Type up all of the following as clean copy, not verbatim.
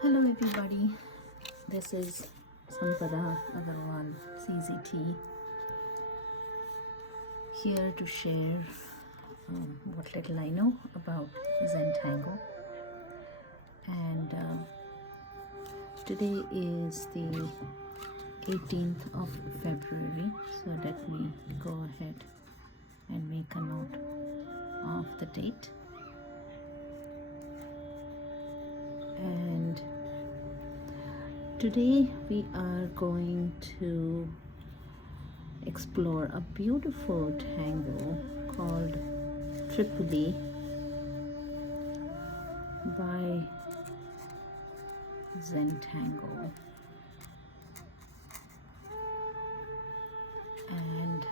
Hello everybody, this is Sampada Agarwal CZT here to share what little I know about Zentangle. And today is the 18th of February, so let me go ahead and make a note of the date. And today we are going to explore a beautiful tangle called TRIPOLI by Zentangle. And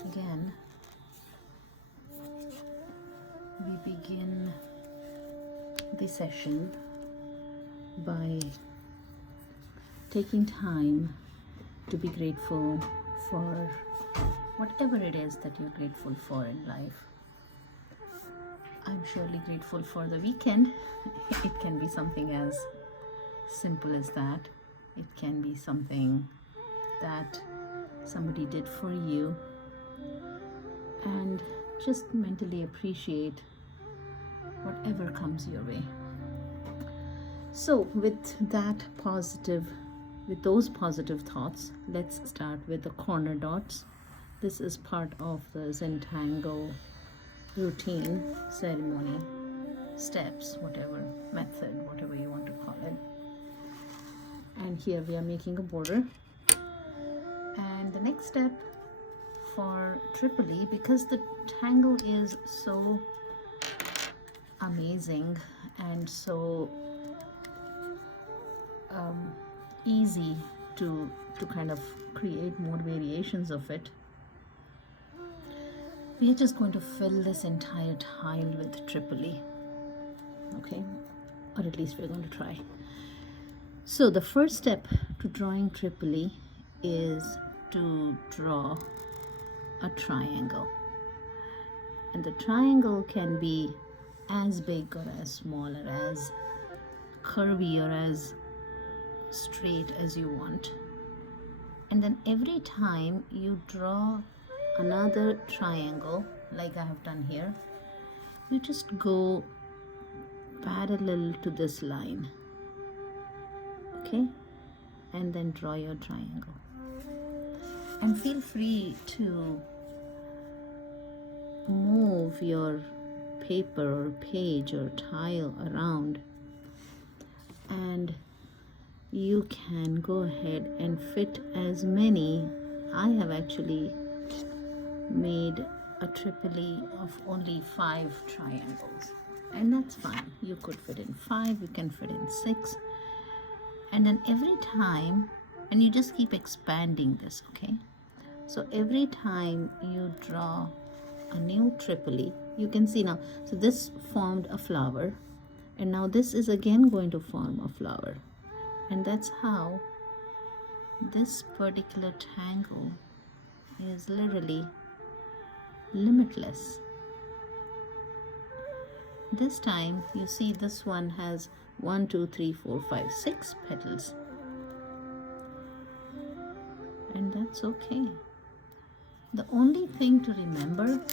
again, we begin the session by taking time to be grateful for whatever it is that you're grateful for in life. I'm surely grateful for the weekend. It can be something as simple as that. It can be something that somebody did for you, and just mentally appreciate whatever comes your way. So with those positive thoughts, let's start with the corner dots. This is part of the Zentangle routine, ceremony, steps, whatever method, whatever you want to call it. And here we are making a border. And the next step for TRIPOLI, because the tangle is so amazing and so easy to kind of create more variations of it, we are just going to fill this entire tile with TRIPOLI, okay, or at least we're going to try. So the first step to drawing TRIPOLI is to draw a triangle, and the triangle can be as big or as small or as curvy or as straight as you want. And then every time you draw another triangle, like I have done here, you just go parallel to this line, okay, and then draw your triangle. And feel free to move your paper or page or tile around, and you can go ahead and fit as many. I have actually made a TRIPOLI of only 5 triangles, and that's fine. You could fit in 5, you can fit in 6, and then every time, and you just keep expanding this, okay? So every time you draw a new TRIPOLI, you can see now, so this formed a flower, and now this is again going to form a flower. And that's how this particular tangle is literally limitless. This time you see this one has 1, 2, 3, 4, 5, 6 petals, and that's okay. The only thing to remember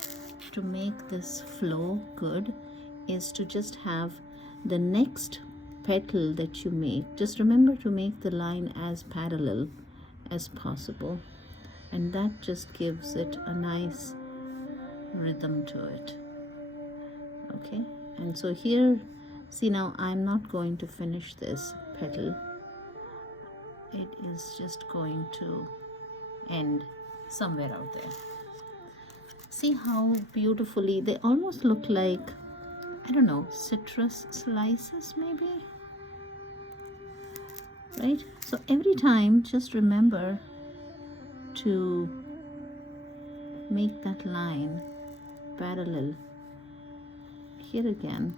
to make this flow good is to just have the next petal that you make, just remember to make the line as parallel as possible, and that just gives it a nice rhythm to it, okay? And so here, see, now I'm not going to finish this petal. It is just going to end somewhere out there. See how beautifully they almost look like, I don't know, citrus slices maybe, right? So every time just remember to make that line parallel. Here again,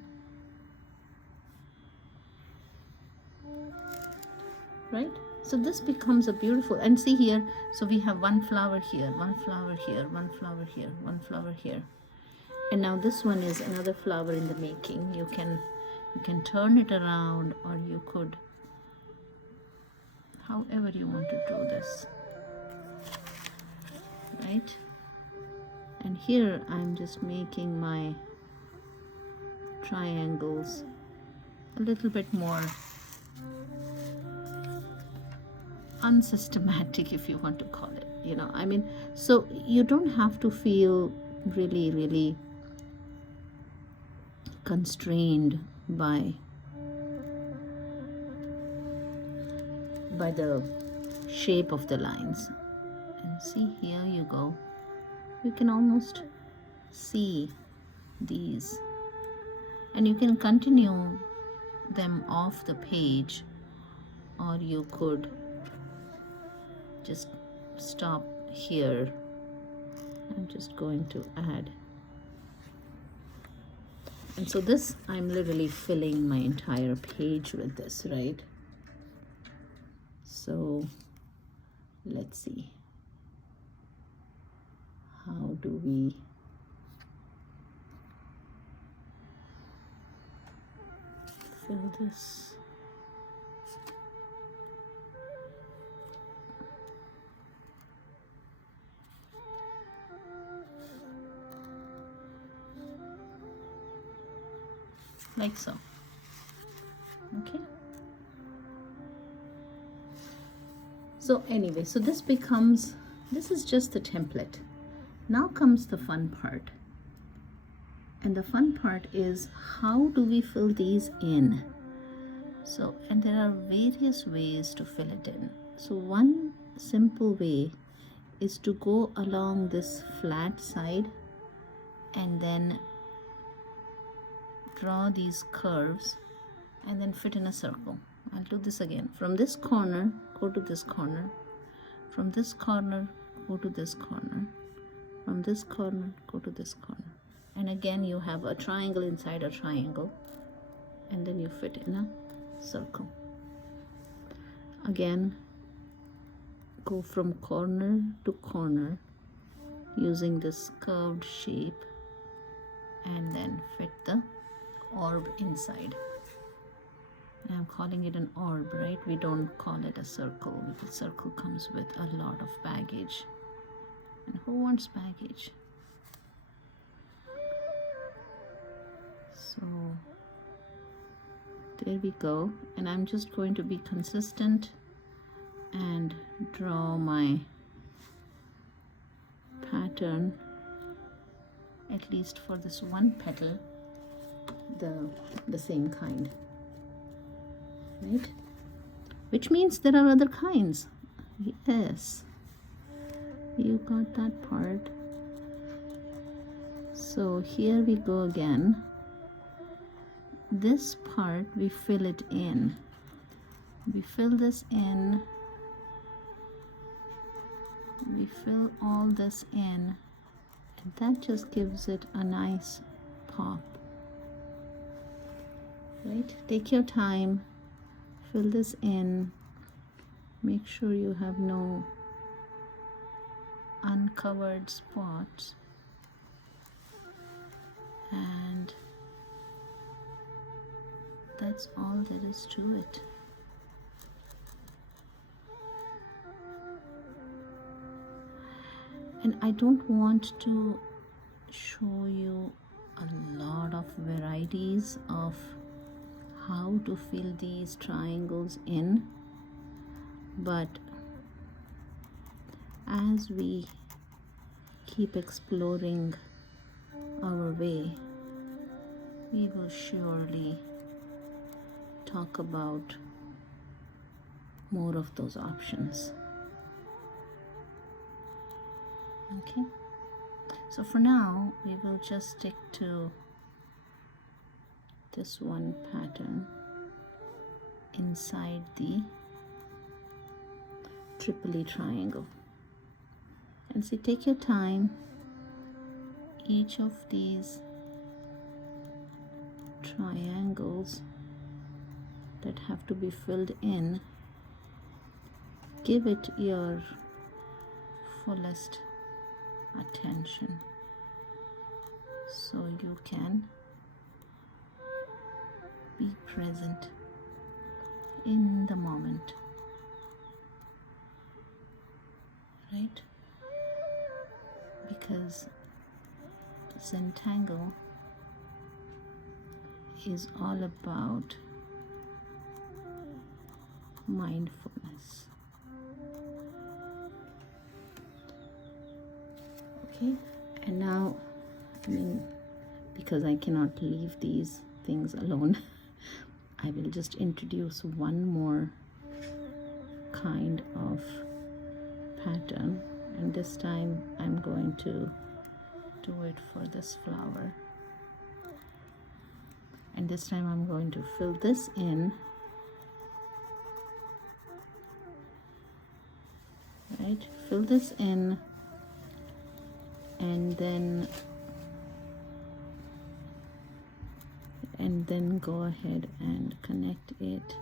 right? So this becomes a beautiful, and see here, so we have one flower here, one flower here, one flower here, one flower here. And now this one is another flower in the making. You can You can turn it around, or you could, however you want to do this, right? And here I'm just making my triangles a little bit more unsystematic, if you want to call it, you know. I mean, so you don't have to feel really constrained by the shape of the lines. And see, here you go, you can almost see these, and you can continue them off the page, or you could just stop here. I'm just going to add, and so this, I'm literally filling my entire page with this, right? So let's see, how do we fill this? Like so. Okay. So anyway, so this is just the template. Now comes the fun part. And the fun part is, how do we fill these in? So, and there are various ways to fill it in. So one simple way is to go along this flat side and then draw these curves and then fit in a circle. I'll do this again. From this corner, go to this corner. From this corner, go to this corner. From this corner, go to this corner. And again, you have a triangle inside a triangle, and then you fit in a circle. Again, go from corner to corner using this curved shape, and then fit the orb inside. I'm calling it an orb, right? We don't call it a circle, because circle comes with a lot of baggage. And who wants baggage? So there we go. And I'm just going to be consistent and draw my pattern, at least for this one petal, the same kind, right? Which means there are other kinds. Yes, you got that part. So here we go again. This part, we fill it in. We fill this in. We fill all this in, and that just gives it a nice pop. Right? Take your time, fill this in, make sure you have no uncovered spots, and that's all there is to it. And I don't want to show you a lot of varieties of how to fill these triangles in, but as we keep exploring our way, we will surely talk about more of those options. Okay, so for now we will just stick to this one pattern inside the Tripoli triangle. And see, take your time. Each of these triangles that have to be filled in, give it your fullest attention so you can Be present in the moment, right? Because Zentangle is all about mindfulness. Okay, and now, because I cannot leave these things alone, I will just introduce one more kind of pattern, and this time I'm going to do it for this flower, and this time I'm going to fill this in, right? Fill this in, and then go ahead and connect it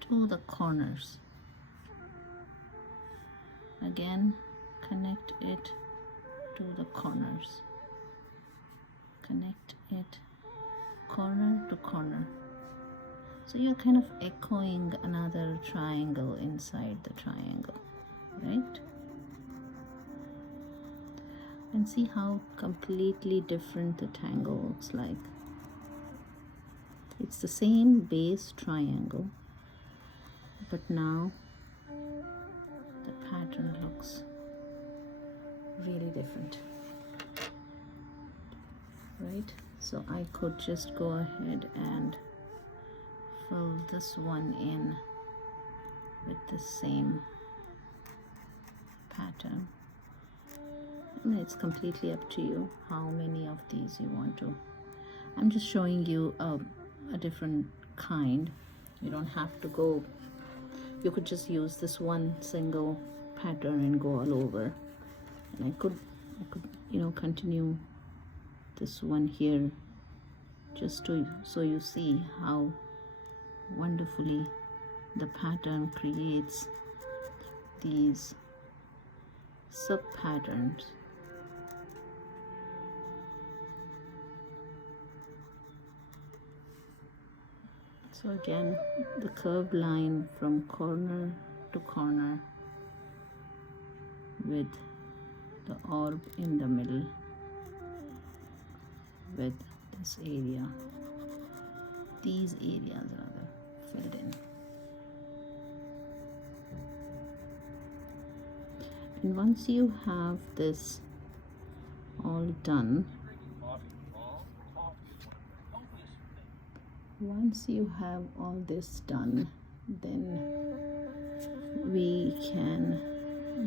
to the corners. Again, connect it to the corners. Connect it corner to corner. So you're kind of echoing another triangle inside the triangle, right? And see how completely different the tangle looks like. It's the same base triangle, but now the pattern looks really different, right? So I could just go ahead and fill this one in with the same pattern. It's completely up to you how many of these you want to. I'm just showing you a different kind. You don't have to go, you could just use this one single pattern and go all over. And I could continue this one here just so you see how wonderfully the pattern creates these sub patterns. So again, the curved line from corner to corner with the orb in the middle, with this area, these areas rather, filled in. And once you have this all done, then we can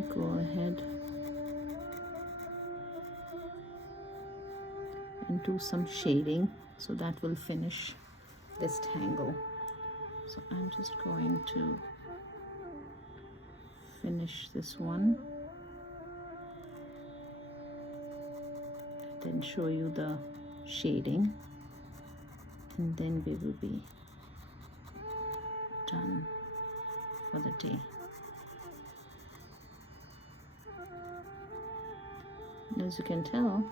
go ahead and do some shading, so that will finish this tangle. So I'm just going to finish this one, then show you the shading, and then we will be done for the day. And as you can tell,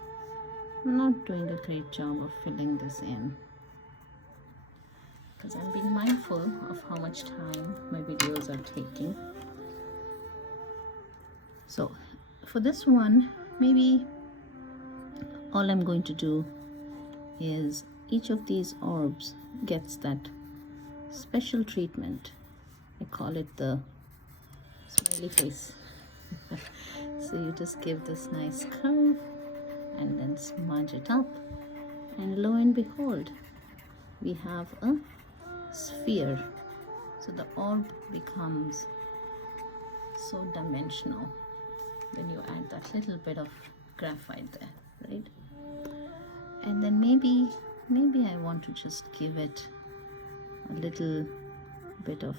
I'm not doing a great job of filling this in because I'm being mindful of how much time my videos are taking. So for this one, maybe all I'm going to do is each of these orbs gets that special treatment. I call it the smiley face. So you just give this nice curve and then smudge it up, and lo and behold, we have a sphere. So the orb becomes so dimensional when you add that little bit of graphite there, right? And then maybe I want to just give it a little bit of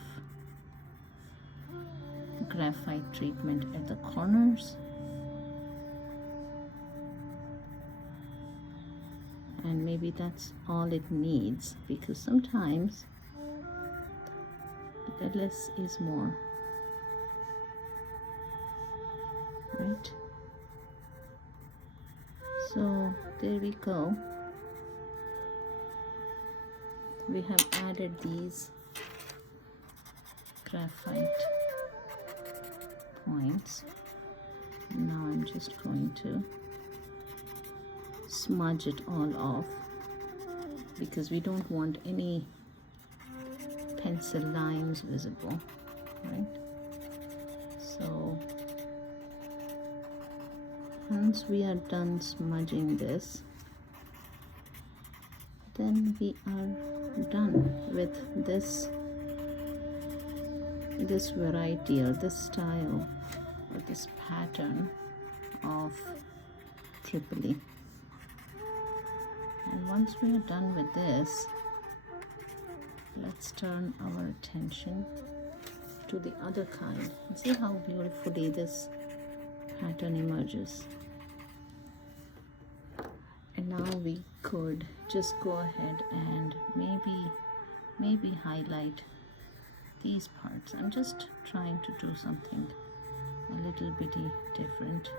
graphite treatment at the corners, and maybe that's all it needs, because sometimes the less is more, right? So there we go. we have added these graphite points. Now I'm just going to smudge it all off because we don't want any pencil lines visible, right? So once we are done smudging this, then we are done with this variety or this style or this pattern of Tripoli. And once we are done with this, let's turn our attention to the other kind and see how beautifully this pattern emerges. And now we could just go ahead and maybe highlight these parts. I'm just trying to do something a little bitty different.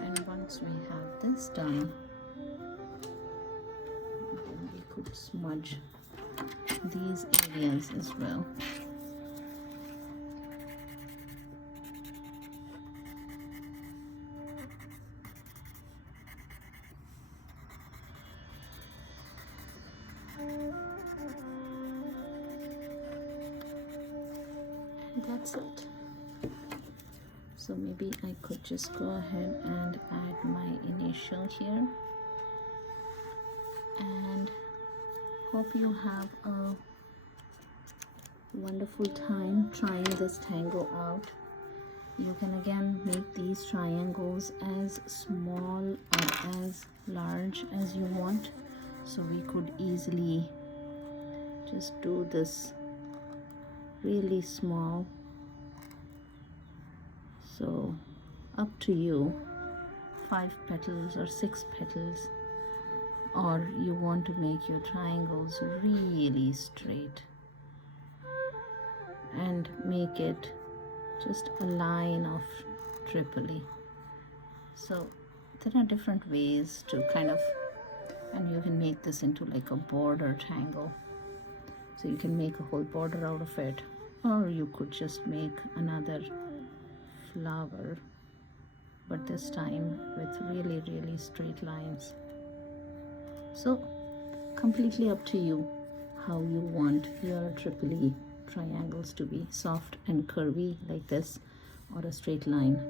And once we have this done, then we could smudge these areas as well. And that's it. So maybe I could just go ahead and add my initial here, and hope you have a wonderful time trying this tangle out. You can again make these triangles as small or as large as you want, so we could easily just do this really small. So up to you, 5 petals or 6 petals, or you want to make your triangles really straight and make it just a line of Tripoli. So there are different ways to kind of, and you can make this into like a border tangle. So you can make a whole border out of it, or you could just make another flower, but this time with really straight lines. So completely up to you how you want your Tripoli triangles to be, soft and curvy like this, or a straight line,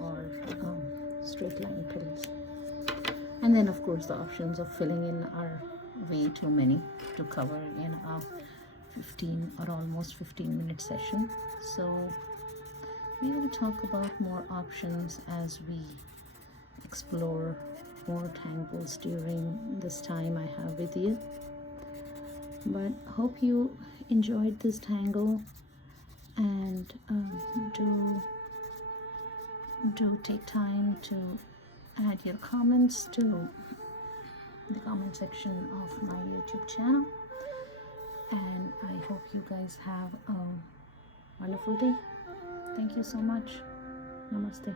or straight line pills. And then of course the options of filling in are way too many to cover in a 15 or almost 15-minute session. So we will talk about more options as we explore more tangles during this time I have with you. But hope you enjoyed this tangle, and do take time to add your comments to the comment section of my YouTube channel. And I hope you guys have a wonderful day. Thank you so much. Namaste.